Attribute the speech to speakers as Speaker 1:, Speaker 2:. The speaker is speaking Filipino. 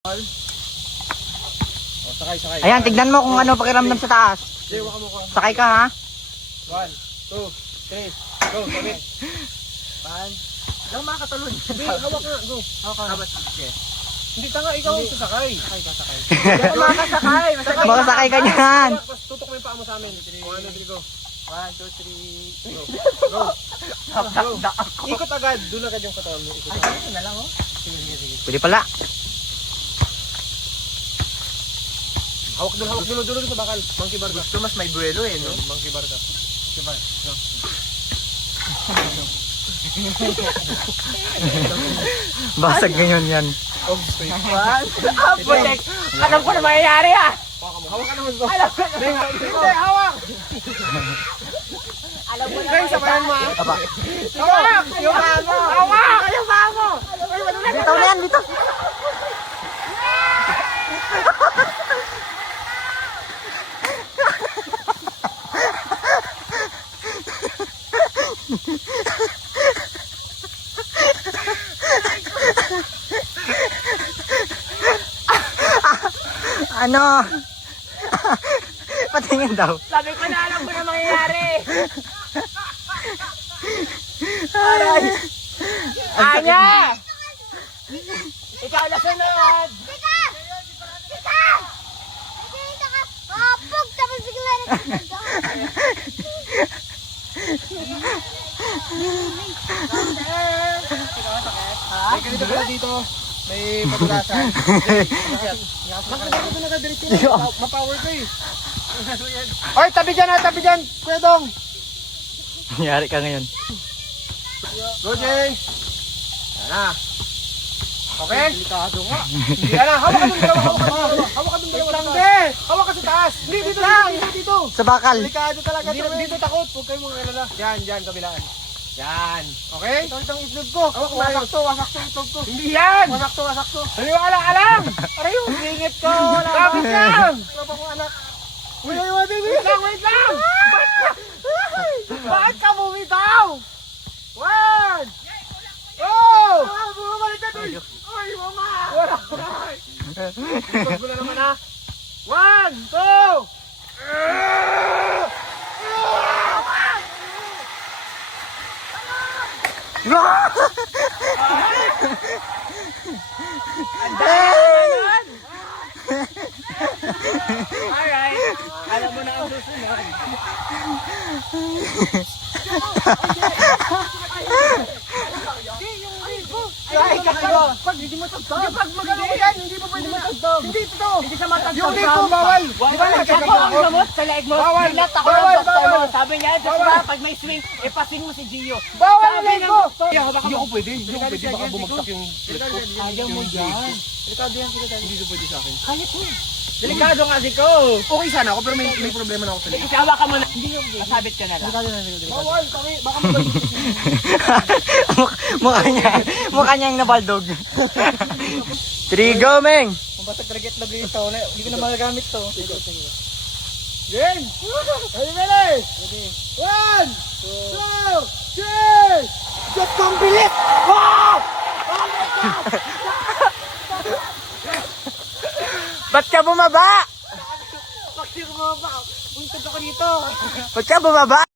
Speaker 1: O, sakay.
Speaker 2: Ayan, tignan mo kung ano pakiramdam sa taas.
Speaker 1: Hindi, waka mo ko.
Speaker 2: Sakay ka ha.
Speaker 1: 1, 2, 3, go, sabit. Pan. Lang makakatulon. Hindi, hawak nga, go. Hawak ka. Hindi tanga, ikaw ang sasakay. Sakay ka, sakay. Hindi ako makasakay.
Speaker 2: Makasakay ka niyan.
Speaker 1: Tutok mo yung paa mo sa amin. 1, 2, 3, go. 1, 2, 3, go. Go. Ikot agad. Doon agad yung katawan mo. Ikot agad. Ay, na lang, oh. Sige.
Speaker 2: Pwede pala.
Speaker 1: Hawak doon sa bakal. Monkey bar ka.
Speaker 3: Gusto mas may buwelo eh, no?
Speaker 1: Monkey bar ka. Monkey bar. Go.
Speaker 2: Basag ngayon yan.
Speaker 1: Oh, straight.
Speaker 3: Protect! Alam ko na mangyayari ah!
Speaker 1: Hawak ka naman.
Speaker 3: Alam ko na!
Speaker 1: Hindi, hawak!
Speaker 3: Alam ko na
Speaker 1: Guys, sabayan mo.
Speaker 2: Aba.
Speaker 1: Hawak! Yung paa mo! Hawak! Yung paa mo!
Speaker 2: Bitaw na yan, bitaw. Ano? Patingin daw.
Speaker 3: Sabi ko na alam ko na mangyayari!
Speaker 2: Aray.
Speaker 3: Anya! Ikaw na sunod!
Speaker 4: Kapag tapos bigla na
Speaker 1: May ganito pala dito. May padulasan. Nakakita na ka-diretso na. Ma-power ka eh. Oy, tabi dyan, Kuya Dong.
Speaker 2: Nangyari ka ngayon.
Speaker 1: Go, Jay. Yan na. Okay? Delikado nga. Hindi na, hawak ka dun dalawa. Hawak ka dun dalawa. Hawak ka sa taas. Hindi, dito lang. Hindi, dito.
Speaker 2: Sa bakal.
Speaker 1: Delikado talaga. Dito takot. Huwag kayong mga alala. Yan, kabilaan. Yan. Okay? Ito itong itlog ko. Hawak mo. Wasak to itlog ko. Hindi yan. Wasak to. Naniwala ka lang. Aray yung singit ko. Kapit lang. Wala kong anak. Wait lang. Bakit ka bumitaw? 1. Oh! Bumalik ka doon. Ay, mama. Wala ko na. Itlog mo na naman ha. 1, 2.
Speaker 3: Alright! Alam mo na ang susunod.
Speaker 1: Pag hindi mo tagtag. Pag magano mo yan, hindi mo pwede matagtag. Hindi ito.
Speaker 3: Hindi ka matagtag.
Speaker 1: Yung dito, bawal. Di ba
Speaker 3: Ako ang
Speaker 1: nagkakagano?
Speaker 3: gamot sa leg mo.
Speaker 1: Bawal.
Speaker 3: Binat ako
Speaker 1: Bawal,
Speaker 3: ng doktor mo.
Speaker 1: bawal.
Speaker 3: Sabi niya, pag may swing, ipasing mo si Gio.
Speaker 1: Bawal
Speaker 3: Sabi
Speaker 1: leg
Speaker 3: ng
Speaker 1: ko.
Speaker 3: doktor.
Speaker 1: Hindi ako pwede. Baka bumagsak yung plate ko.
Speaker 3: Ayaw mo dyan.
Speaker 1: Delikado yan. Hindi ito pwede sa akin.
Speaker 3: Kaya ko eh.
Speaker 1: Delikado kasi ko. Okay sana ako pero may problema na ako sa leg.
Speaker 3: Isawa ka muna. Hindi yung masabit ka na lang.
Speaker 1: Bawal kami. Baka mabalik.
Speaker 2: mukha niyang nabaldog. 3 go, Meng!
Speaker 1: Kung basta target na dito, hindi ko na magagamit to. Game! Ready, ready! 1, 2, 3! Just kong bilis! Wow! Oh my God!
Speaker 2: Ba't ka bumaba?
Speaker 1: Pag sino mo ba? Puntag ako dito.
Speaker 2: Ba't ka bumaba?